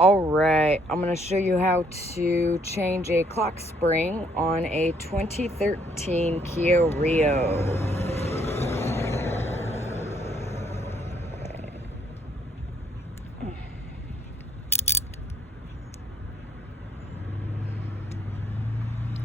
Alright, I'm going to show you how to change a clock spring on a 2013 Kia Rio.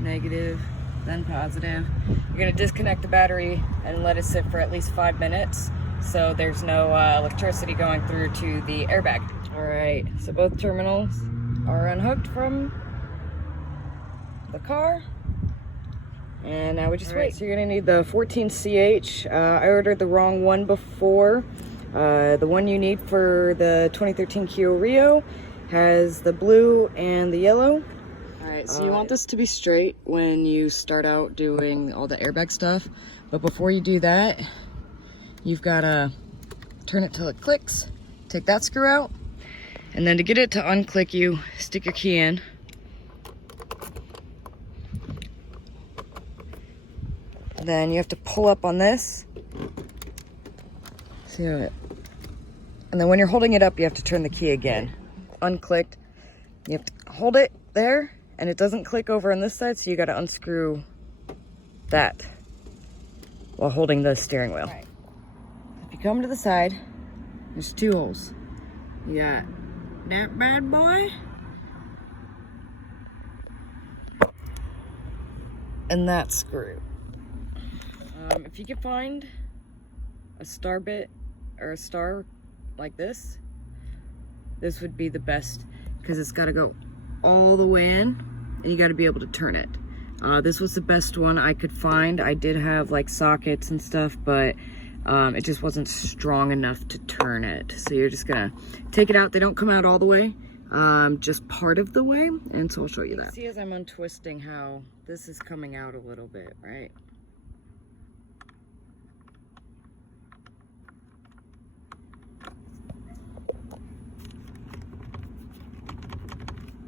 Negative, then positive. You're going to disconnect the battery and let it sit for at least 5 minutes so there's no electricity going through to the airbag. Alright, so both terminals are unhooked from the car. And now we just wait. So you're going to need the 14CH. I ordered the wrong one before. The one you need for the 2013 Kia Rio has the blue and the yellow. Alright, so you want this to be straight when you start out doing all the airbag stuff. But before you do that, you've got to turn it till it clicks. Take that screw out. And then to get it to unclick, you stick your key in. Then you have to pull up on this. See it? And then when you're holding it up, you have to turn the key again. Unclicked. You have to hold it there, and it doesn't click over on this side, so you got to unscrew that while holding the steering wheel. Right. If you come to the side, there's 2 holes. You got that bad boy and that screw. If you can find a star bit or a star like this would be the best, because it's got to go all the way in and you got to be able to turn it. This was the best one I could find. I did have like sockets and stuff, but it just wasn't strong enough to turn it. So you're just gonna take it out. They don't come out all the way, just part of the way. And so I'll show you that. See, as I'm untwisting, how this is coming out a little bit, right?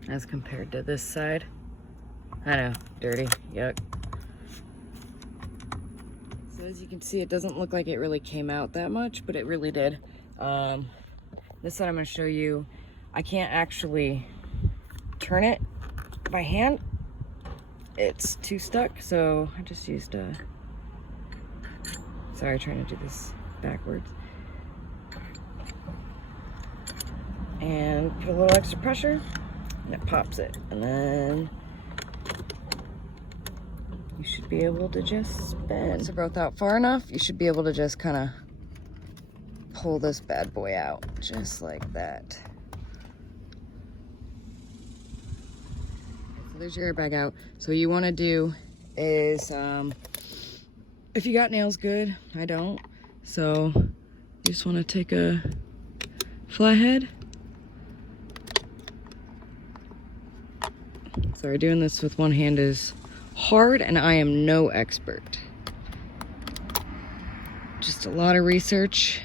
As compared to this side. I know, dirty, yuck. So as you can see, it doesn't look like it really came out that much, but it really did. This side I'm going to show you. I can't actually turn it by hand. It's too stuck, so I just used a... Sorry, trying to do this backwards. And put a little extra pressure, and it pops it. And then you should be able to just spin. Once they're both out far enough, you should be able to just kind of pull this bad boy out, just like that. So there's your airbag out. So what you want to do is, if you got nails good, I don't. So you just want to take a flathead. Sorry, doing this with one hand is hard, and I am no expert. Just a lot of research,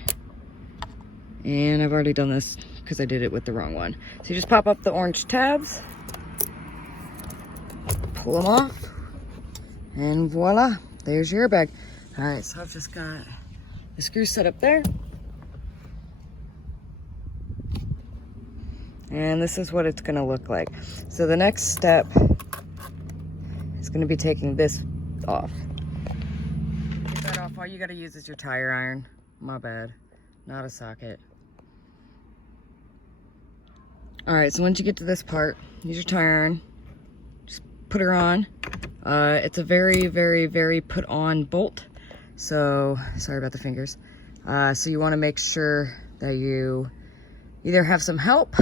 and I've already done this because I did it with the wrong one. So you just pop up the orange tabs, pull them off, and voila, there's your airbag. All right, so I've just got the screw set up there, and this is what it's gonna look like. So the next step is gonna be taking this off. Get that off. All you gotta use is your tire iron. My bad, not a socket. All right, so once you get to this part, use your tire iron. Just put her on. It's a very, very, very put on bolt. So, sorry about the fingers. So you wanna make sure that you either have some help,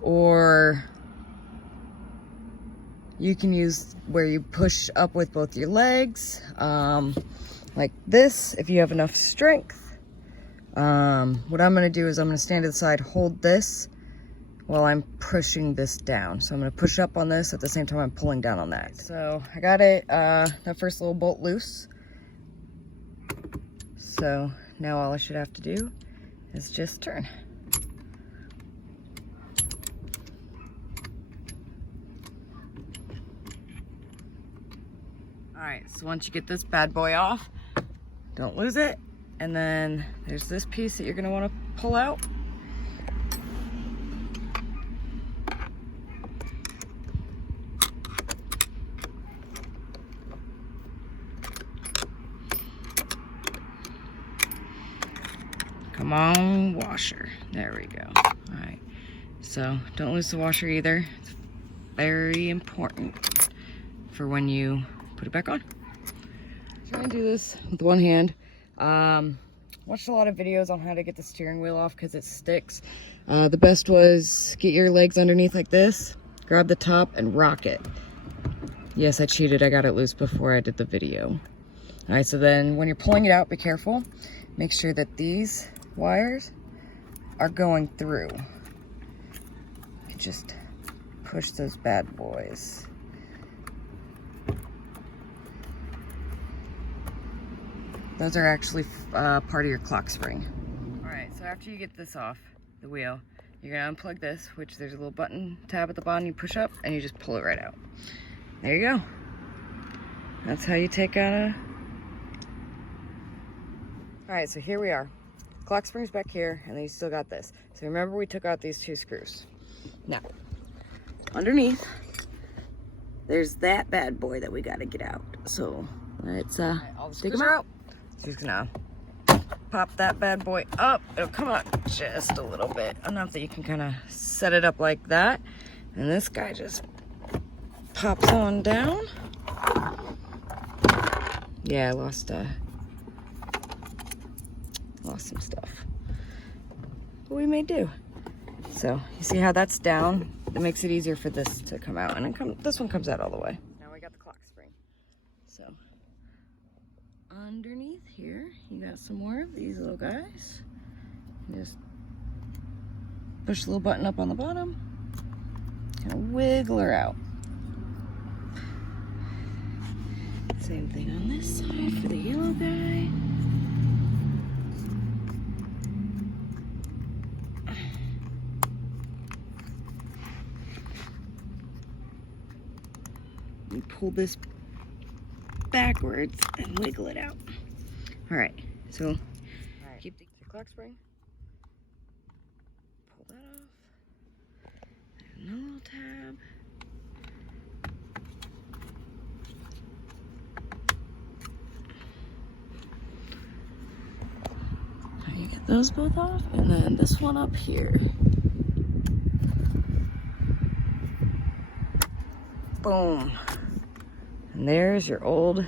or you can use where you push up with both your legs, like this, if you have enough strength. What I'm gonna do is I'm gonna stand to the side, hold this while I'm pushing this down. So I'm gonna push up on this at the same time I'm pulling down on that. So I got it, that first little bolt loose. So now all I should have to do is just turn. All right, so once you get this bad boy off, don't lose it. And then there's this piece that you're gonna wanna pull out. Come on, washer. There we go. All right. So don't lose the washer either. It's very important for when you put it back on. Try and do this with one hand. Watched a lot of videos on how to get the steering wheel off because it sticks. The best was get your legs underneath like this, grab the top and rock it. Yes, I cheated. I got it loose before I did the video. All right, so then when you're pulling it out, be careful. Make sure that these wires are going through. You just push those bad boys. Those are actually part of your clock spring. All right, so after you get this off the wheel, you're gonna unplug this, which there's a little button tab at the bottom. You push up and you just pull it right out. There you go. That's how you take out a... All right, so here we are. Clock spring's back here, and then you still got this. So remember we took out these 2 screws. Now, underneath, there's that bad boy that we gotta get out. So let's take them out. Just gonna pop that bad boy up. It'll come out just a little bit, enough that you can kind of set it up like that. And this guy just pops on down. Yeah, I lost some stuff, but we may do. So you see how that's down? It makes it easier for this to come out, and this one comes out all the way. Now we got the clock spring. So underneath here, you got some more of these little guys. You just push the little button up on the bottom and wiggle her out. Same thing on this side for the yellow guy. You pull this backwards and wiggle it out. All right, so keep the clock spring. Pull that off. There's another little tab. Now you get those both off, and then this one up here. Boom. And there's your old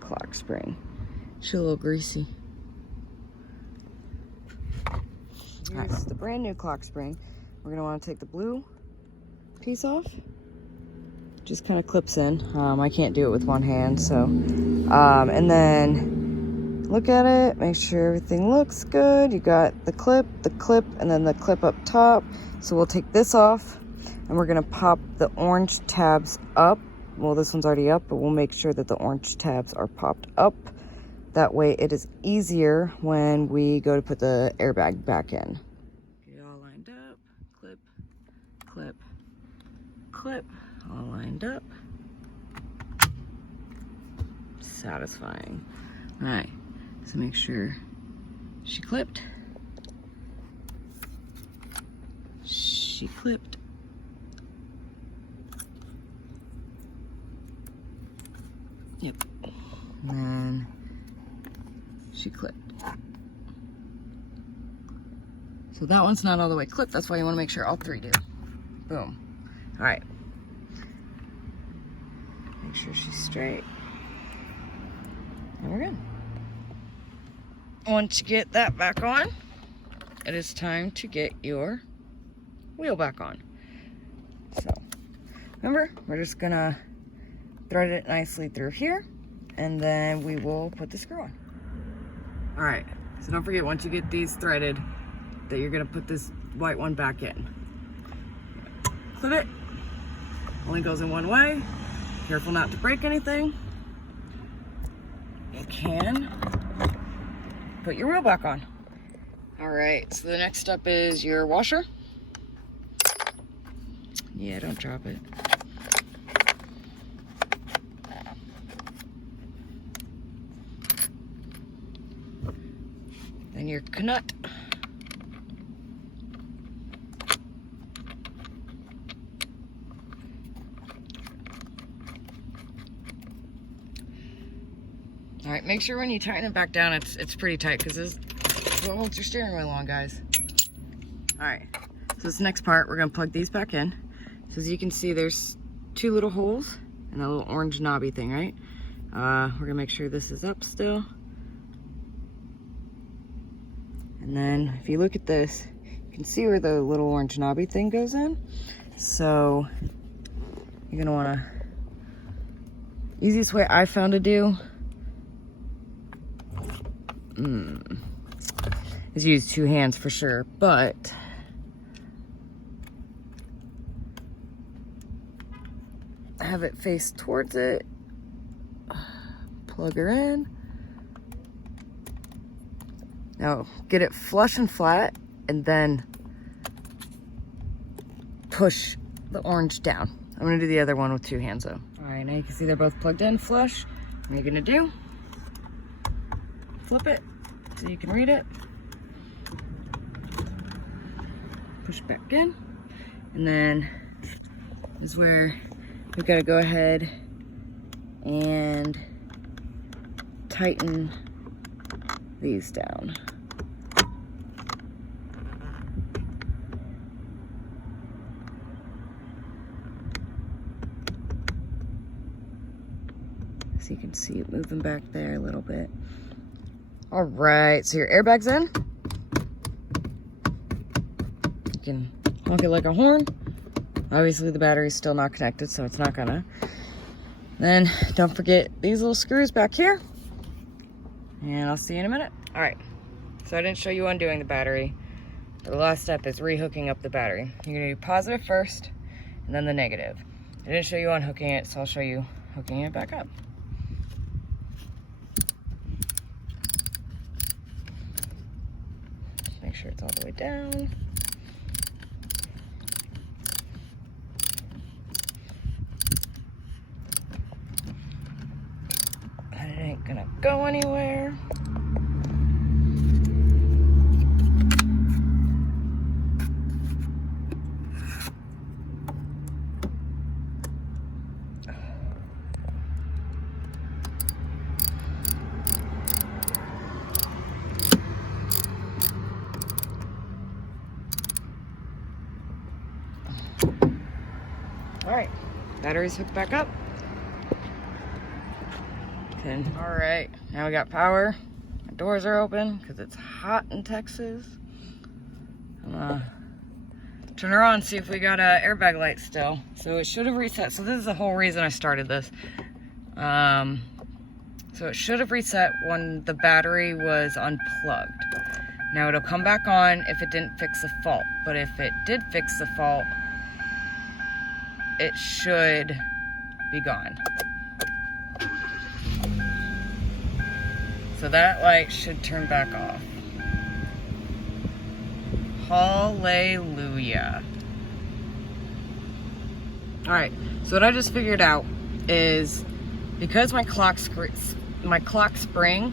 clock spring. She's a little greasy. Here's the brand new clock spring. We're gonna wanna take the blue piece off. Just kind of clips in. I can't do it with one hand, so. And then look at it, make sure everything looks good. You got the clip, and then the clip up top. So we'll take this off and we're gonna pop the orange tabs up. Well, this one's already up, but we'll make sure that the orange tabs are popped up. That way it is easier when we go to put the airbag back in. Get it all lined up, clip, clip, clip, all lined up. Satisfying. All right, so make sure she clipped. She clipped. Yep. And then she clipped. So that one's not all the way clipped. That's why you want to make sure all 3 do. Boom. All right. Make sure she's straight. And we're good. Once you get that back on, it is time to get your wheel back on. So remember, we're just gonna thread it nicely through here, and then we will put the screw on. All right, so don't forget, once you get these threaded, that you're gonna put this white one back in. Clip it, only goes in one way. Careful not to break anything. You can put your wheel back on. All right, so the next step is your washer. Yeah, don't drop it. Then your knut. All right, make sure when you tighten it back down, it's pretty tight, because Don't hold your steering wheel on, guys. All right, so this next part, we're gonna plug these back in. So as you can see, there's 2 little holes and that little orange knobby thing, right? We're gonna make sure this is up still. And then if you look at this, you can see where the little orange knobby thing goes in. So you're gonna wanna, easiest way I found to do is use 2 hands for sure, but have it face towards it, plug her in. Now get it flush and flat and then push the orange down. I'm gonna do the other one with 2 hands though. All right, now you can see they're both plugged in flush. What you're gonna do, flip it so you can read it. Push back in. And then this is where we've gotta go ahead and tighten these down. So you can see it moving back there a little bit. All right, so your airbag's in. You can honk it like a horn. Obviously the battery's still not connected, so it's not gonna. Then don't forget these little screws back here. And I'll see you in a minute. All right, so I didn't show you undoing the battery. The last step is rehooking up the battery. You're gonna do positive first, and then the negative. I didn't show you unhooking it, so I'll show you hooking it back up. Make sure it's all the way down. And it ain't gonna go anywhere. All right, battery's hooked back up. All right, now we got power. My doors are open because it's hot in Texas. I'm gonna turn her on, see if we got a airbag light still. So it should have reset. So this is the whole reason I started this. So it should have reset when the battery was unplugged. Now it'll come back on if it didn't fix the fault. But if it did fix the fault, it should be gone. So that light should turn back off. Hallelujah. All right, so what I just figured out is because my clock spring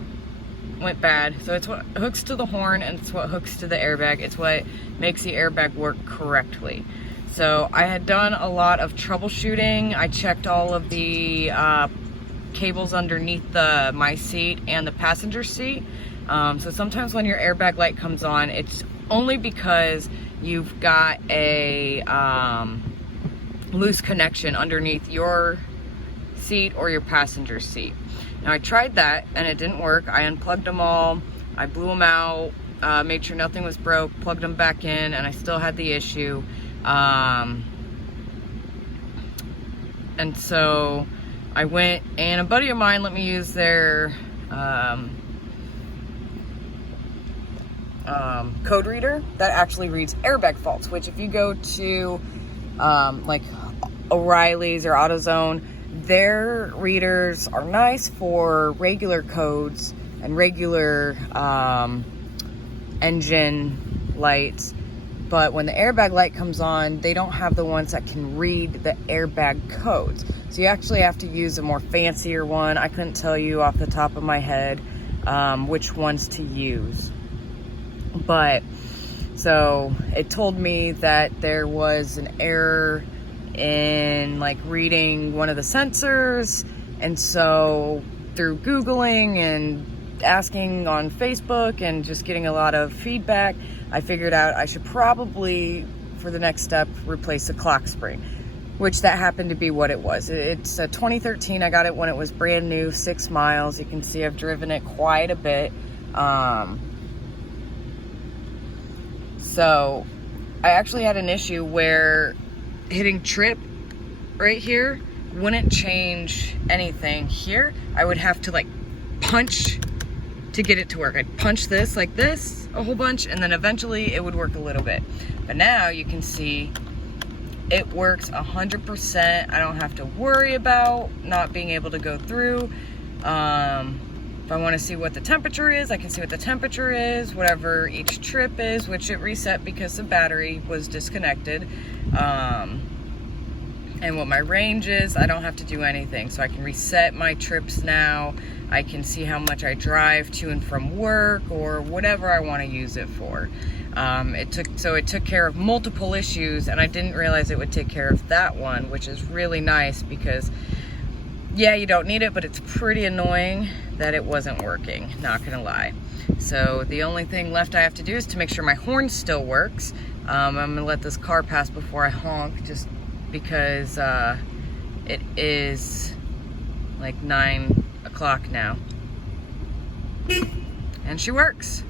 went bad, so it's what hooks to the horn and it's what hooks to the airbag. It's what makes the airbag work correctly. So I had done a lot of troubleshooting. I checked all of the cables underneath my seat and the passenger seat. So sometimes when your airbag light comes on, it's only because you've got a loose connection underneath your seat or your passenger seat. Now I tried that and it didn't work. I unplugged them all, I blew them out, made sure nothing was broke, plugged them back in, and I still had the issue. And so I went, and a buddy of mine let me use their code reader that actually reads airbag faults, which if you go to like O'Reilly's or AutoZone, their readers are nice for regular codes and regular engine lights. But when the airbag light comes on, they don't have the ones that can read the airbag codes. So you actually have to use a more fancier one. I couldn't tell you off the top of my head which ones to use. But so it told me that there was an error in like reading one of the sensors. And so through Googling and asking on Facebook and just getting a lot of feedback, I figured out I should probably, for the next step, replace the clock spring, which that happened to be what it was. It's a 2013. I got it when it was brand new, 6 miles. You can see I've driven it quite a bit. So I actually had an issue where hitting trip right here wouldn't change anything here. I would have to like punch to get it to work. I'd punch this like this a whole bunch, and then eventually it would work a little bit. But now you can see it works 100%. I don't have to worry about not being able to go through. If I want to see what the temperature is, I can see what the temperature is, whatever each trip is, which it reset because the battery was disconnected. And what my range is, I don't have to do anything. So I can reset my trips now. I can see how much I drive to and from work or whatever I want to use it for. It took care of multiple issues, and I didn't realize it would take care of that one, which is really nice because, yeah, you don't need it, but it's pretty annoying that it wasn't working, not gonna lie. So the only thing left I have to do is to make sure my horn still works. I'm gonna let this car pass before I honk, just because it is like 9 o'clock now. And she works.